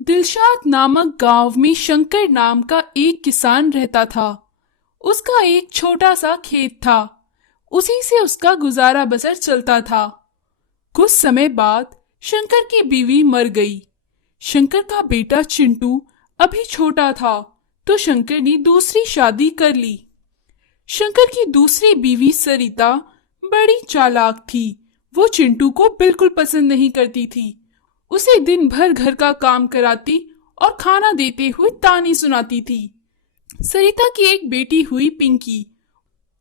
दिलशाद नामक गांव में शंकर नाम का एक किसान रहता था। उसका एक छोटा सा खेत था। उसी से उसका गुजारा बसर चलता था। कुछ समय बाद शंकर की बीवी मर गई। शंकर का बेटा चिंटू अभी छोटा था, तो शंकर ने दूसरी शादी कर ली। शंकर की दूसरी बीवी सरिता बड़ी चालाक थी। वो चिंटू को बिल्कुल पसंद नहीं करती थी। उसे दिन भर घर का काम कराती और खाना देते हुए ताने सुनाती थी। सरिता की एक बेटी हुई पिंकी।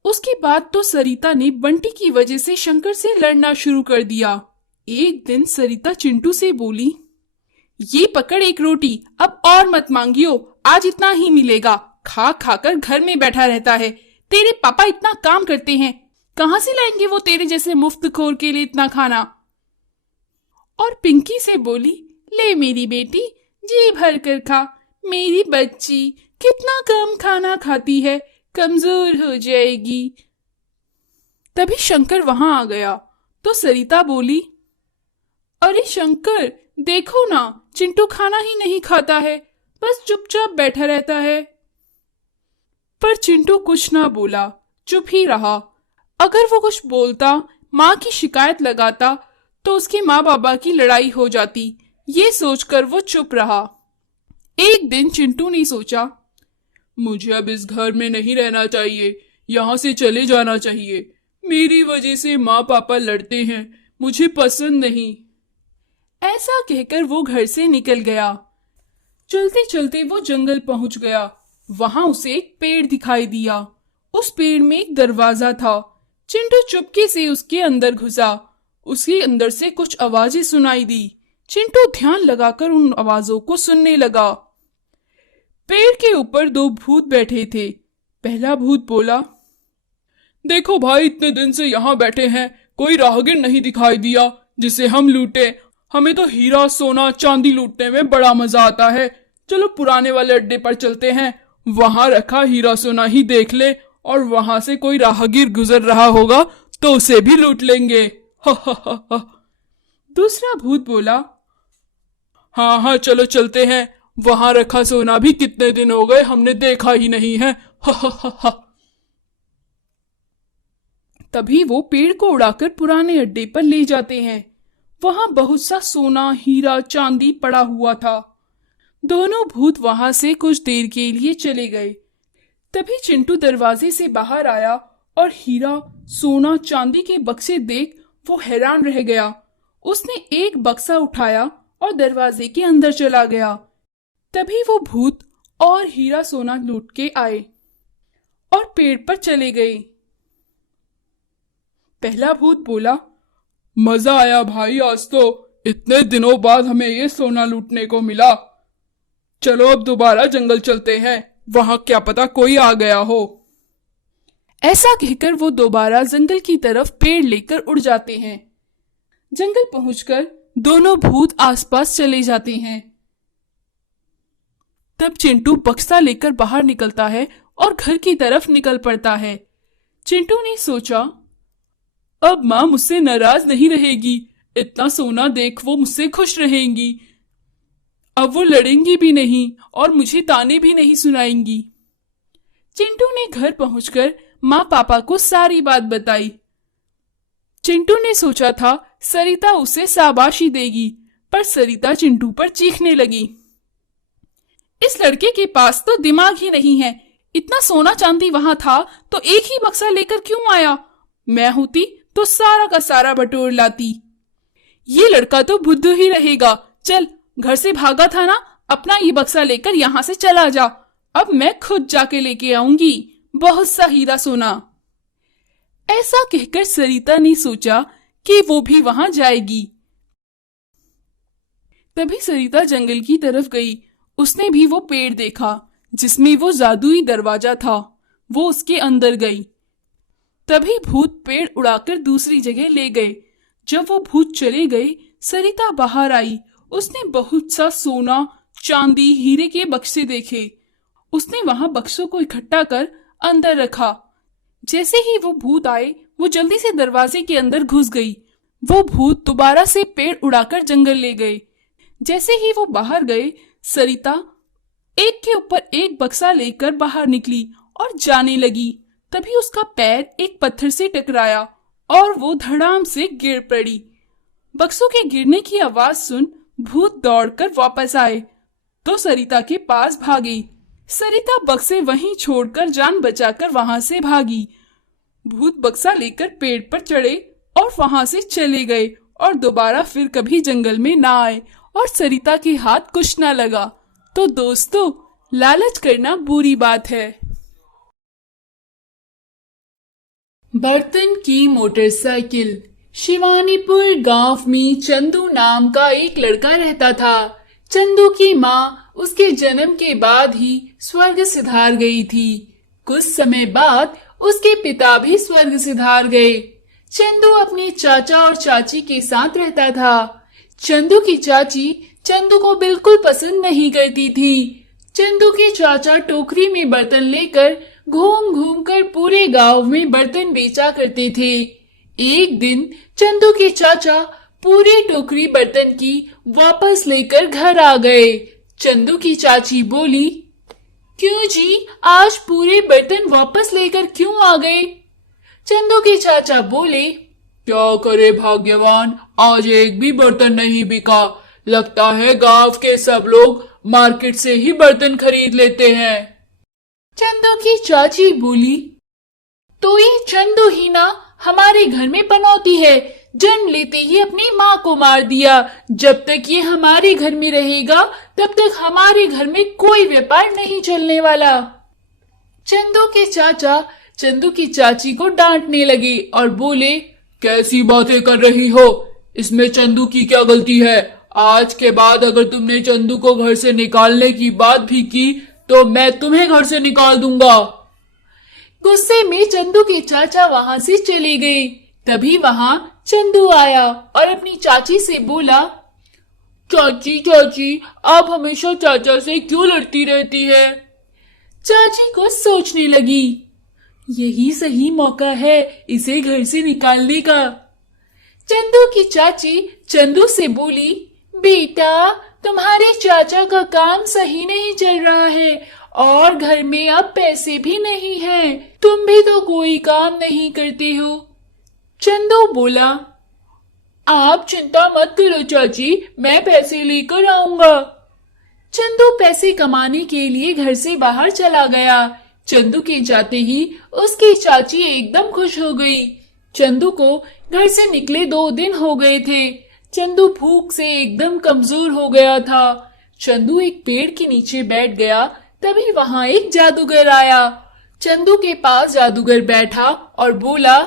उसके बाद तो सरिता ने बंटी की वजह से शंकर से लड़ना शुरू कर दिया। एक दिन सरिता चिंटू से बोली, ये पकड़ एक रोटी, अब और मत मांगियो, आज इतना ही मिलेगा। खा खाकर घर में बैठा रहता है। तेरे पापा इतना काम करते हैं, कहाँ से लाएंगे वो तेरे जैसे मुफ्तखोर के लिए इतना खाना। और पिंकी से बोली, ले मेरी बेटी, जी भर कर खा। मेरी बच्ची कितना कम खाना खाती है, कमजोर हो जाएगी। तभी शंकर वहां आ गया तो सरिता बोली, अरे शंकर, देखो ना, चिंटू खाना ही नहीं खाता है, बस चुपचाप बैठा रहता है। पर चिंटू कुछ ना बोला, चुप ही रहा। अगर वो कुछ बोलता, माँ की शिकायत लगाता, तो उसके माँ बाबा की लड़ाई हो जाती। ये सोचकर वो चुप रहा। एक दिन चिंटू ने सोचा, मुझे अब इस घर में नहीं रहना चाहिए, यहाँ से चले जाना चाहिए। मेरी वजह से माँ पापा लड़ते हैं, मुझे पसंद नहीं। ऐसा कहकर वो घर से निकल गया। चलते चलते वो जंगल पहुंच गया। वहां उसे एक पेड़ दिखाई दिया। उस पेड़ में एक दरवाजा था। चिंटू चुपके से उसके अंदर घुसा। उसके अंदर से कुछ आवाजें सुनाई दी। चिंटू ध्यान लगाकर उन आवाजों को सुनने लगा। पेड़ के ऊपर दो भूत बैठे थे। पहला भूत बोला, देखो भाई, इतने दिन से यहाँ बैठे हैं, कोई राहगीर नहीं दिखाई दिया जिसे हम लूटे। हमें तो हीरा सोना चांदी लूटने में बड़ा मजा आता है। चलो पुराने वाले अड्डे पर चलते हैं, वहां रखा हीरा सोना ही देख ले, और वहां से कोई राहगीर गुजर रहा होगा तो उसे भी लूट लेंगे। हा। दूसरा भूत बोला, हाँ हाँ चलो चलते हैं, वहां रखा सोना भी कितने दिन हो गए हमने देखा ही नहीं है। हा। तभी वो पेड़ को उड़ाकर पुराने अड्डे पर ले जाते हैं। वहां बहुत सा सोना, हीरा, चांदी पड़ा हुआ था। दोनों भूत वहां से कुछ देर के लिए चले गए। तभी चिंटू दरवाजे से बाहर आया और हीरा, सोना, चांदी के बक्से देख वो हैरान रह गया। उसने एक बक्सा उठाया और दरवाजे के अंदर चला गया। तभी वो भूत और हीरा सोना लूट के आए और पेड़ पर चले गए। पहला भूत बोला, मजा आया भाई, आज तो इतने दिनों बाद हमें ये सोना लूटने को मिला। चलो अब दोबारा जंगल चलते हैं, वहां क्या पता कोई आ गया हो। ऐसा कहकर वो दोबारा जंगल की तरफ पेड़ लेकर उड़ जाते हैं। जंगल पहुंचकर दोनों भूत आसपास चले जाते हैं। तब चिंटू बक्सा लेकर बाहर निकलता है और घर की तरफ निकल पड़ता है। चिंटू ने सोचा, अब माँ मुझसे नाराज नहीं रहेगी, इतना सोना देख वो मुझसे खुश रहेंगी। अब वो लड़ेंगी भी नहीं और मुझे ताने भी नहीं सुनाएंगी। चिंटू ने घर पहुंचकर माँ पापा को सारी बात बताई। चिंटू ने सोचा था सरिता उसे शाबाशी देगी, पर सरिता चिंटू पर चीखने लगी, इस लड़के के पास तो दिमाग ही नहीं है। इतना सोना चांदी वहां था तो एक ही बक्सा लेकर क्यों आया? मैं होती तो सारा का सारा बटोर लाती। ये लड़का तो बुद्धू ही रहेगा। चल, घर से भागा था ना, अपना ये बक्सा लेकर यहाँ से चला जा। अब मैं खुद जाके लेके आऊंगी बहुत सा हीरा सोना। ऐसा कहकर सरिता ने सोचा कि वो भी वहां जाएगी। तभी सरिता जंगल की तरफ गई। उसने भी वो पेड़ देखा जिसमें वो जादुई दरवाजा था। वो उसके अंदर गई। तभी भूत पेड़ उड़ाकर दूसरी जगह ले गए। जब वो भूत चले गए, सरिता बाहर आई। उसने बहुत सा सोना, चांदी, हीरे के बक्से देखे। उसने वहां बक्सों को इकट्ठा कर अंदर रखा। जैसे ही वो भूत आए, वो जल्दी से दरवाजे के अंदर घुस गई। वो भूत दोबारा से पेड़ उड़ाकर जंगल ले गए। जैसे ही वो बाहर गए, सरिता एक के ऊपर एक बक्सा लेकर बाहर निकली और जाने लगी। तभी उसका पैर एक पत्थर से टकराया और वो धड़ाम से गिर पड़ी। बक्सों के गिरने की आवाज सुन भूत दौड़कर वापस आए तो सरिता के पास भागी। सरिता बक्से वहीं छोड़कर जान बचाकर वहां से भागी। भूत बक्सा लेकर पेड़ पर चढ़े और वहां से चले गए और दोबारा फिर कभी जंगल में ना आए और सरिता के हाथ कुछ ना लगा। तो दोस्तों, लालच करना बुरी बात है। बर्तन की मोटरसाइकिल। शिवानीपुर गांव में चंदू नाम का एक लड़का रहता था। चंदू की माँ उसके जन्म के बाद ही स्वर्ग सिधार गई थी। कुछ समय बाद उसके पिता भी स्वर्ग सिधार गए। चंदू अपने चाचा और चाची के साथ रहता था। चंदू की चाची चंदू को बिल्कुल पसंद नहीं करती थी। चंदू के चाचा टोकरी में बर्तन लेकर घूम घूम कर पूरे गांव में बर्तन बेचा करते थे। एक दिन चंदू के चाचा पूरी टोकरी बर्तन की वापस लेकर घर आ गए। चंदू की चाची बोली, क्यों जी, आज पूरे बर्तन वापस लेकर क्यों आ गए? चंदू के चाचा बोले, क्या करे भाग्यवान, आज एक भी बर्तन नहीं बिका। लगता है गांव के सब लोग मार्केट से ही बर्तन खरीद लेते हैं। चंदू की चाची बोली, तो ये चंदू ही ना हमारे घर में पनौती है। जन्म लेते ही अपनी माँ को मार दिया। जब तक ये हमारे घर में रहेगा तब तक हमारे घर में कोई व्यापार नहीं चलने वाला। चंदू के चाचा चंदू की चाची को डांटने लगे और बोले, कैसी बातें कर रही हो, इसमें चंदू की क्या गलती है? आज के बाद अगर तुमने चंदू को घर से निकालने की बात भी की तो मैं तुम्हें घर से निकाल दूंगा। गुस्से में चंदू के चाचा वहां से चले गए। तभी वहां चंदू आया और अपनी चाची से बोला, चाची चाची, आप हमेशा चाचा से क्यों लड़ती रहती है? चाची को सोचने लगी, यही सही मौका है इसे घर से निकालने का। चंदू की चाची चंदू से बोली, बेटा, तुम्हारे चाचा का काम सही नहीं चल रहा है और घर में अब पैसे भी नहीं हैं। तुम भी तो कोई काम नहीं करते हो। चंदू बोला, आप चिंता मत करो चाची, मैं पैसे लेकर आऊंगा। चंदू पैसे कमाने के लिए घर से बाहर चला गया। चंदू के जाते ही उसकी चाची एकदम खुश हो गई। चंदू को घर से निकले 2 दिन हो गए थे। चंदू भूख से एकदम कमजोर हो गया था। चंदू एक पेड़ के नीचे बैठ गया। तभी वहां एक जादूगर आया। चंदू के पास जादूगर बैठा और बोला,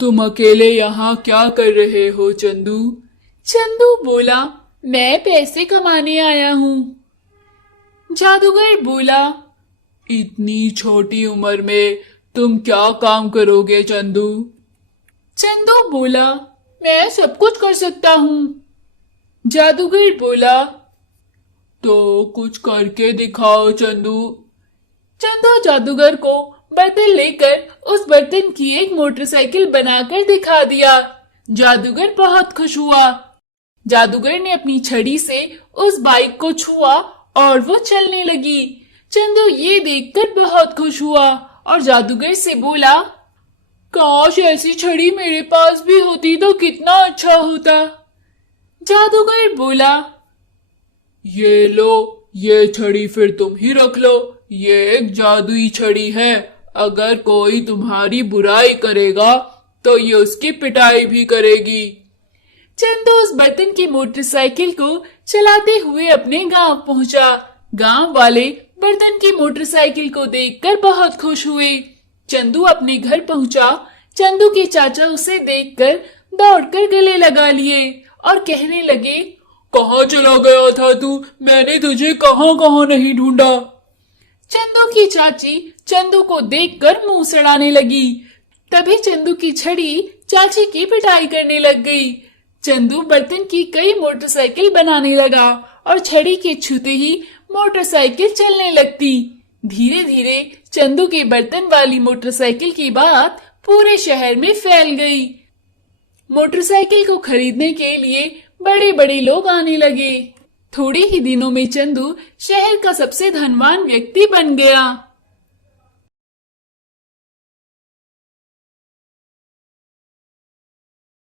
तुम अकेले यहाँ क्या कर रहे हो चंदू? चंदू बोला, मैं पैसे कमाने आया हूँ। जादूगर बोला, इतनी छोटी उम्र में तुम क्या काम करोगे चंदू? चंदू बोला, मैं सब कुछ कर सकता हूँ। जादूगर बोला, तो कुछ करके दिखाओ चंदू। चंदू जादूगर को बर्तन लेकर उस बर्तन की एक मोटरसाइकिल बनाकर दिखा दिया। जादूगर बहुत खुश हुआ। जादूगर ने अपनी छड़ी से उस बाइक को छुआ और वो चलने लगी। चंदू ये देखकर बहुत खुश हुआ और जादूगर से बोला, काश ऐसी छड़ी मेरे पास भी होती तो कितना अच्छा होता। जादूगर बोला, ये लो, ये छड़ी फिर तुम ही रख लो। ये एक जादुई छड़ी है। अगर कोई तुम्हारी बुराई करेगा तो ये उसकी पिटाई भी करेगी। चंदू उस बर्तन की मोटरसाइकिल को चलाते हुए अपने गांव पहुंचा। गांव वाले बर्तन की मोटरसाइकिल को देखकर बहुत खुश हुए। चंदू अपने घर पहुंचा। चंदू के चाचा उसे देखकर दौड़कर गले लगा लिए और कहने लगे, कहाँ चला गया था तू? मैंने तुझे कहाँ कहाँ नहीं ढूंढा। चंदू की चाची चंदू को देखकर मुंह सड़ाने लगी। तभी चंदू की छड़ी चाची की पिटाई करने लग गई। चंदू बर्तन की कई मोटरसाइकिल बनाने लगा और छड़ी के छूते ही मोटरसाइकिल चलने लगती। धीरे धीरे चंदू के बर्तन वाली मोटरसाइकिल की बात पूरे शहर में फैल गई। मोटरसाइकिल को खरीदने के लिए बड़े बड़े लोग आने लगे। थोड़े ही दिनों में चंदू शहर का सबसे धनवान व्यक्ति बन गया।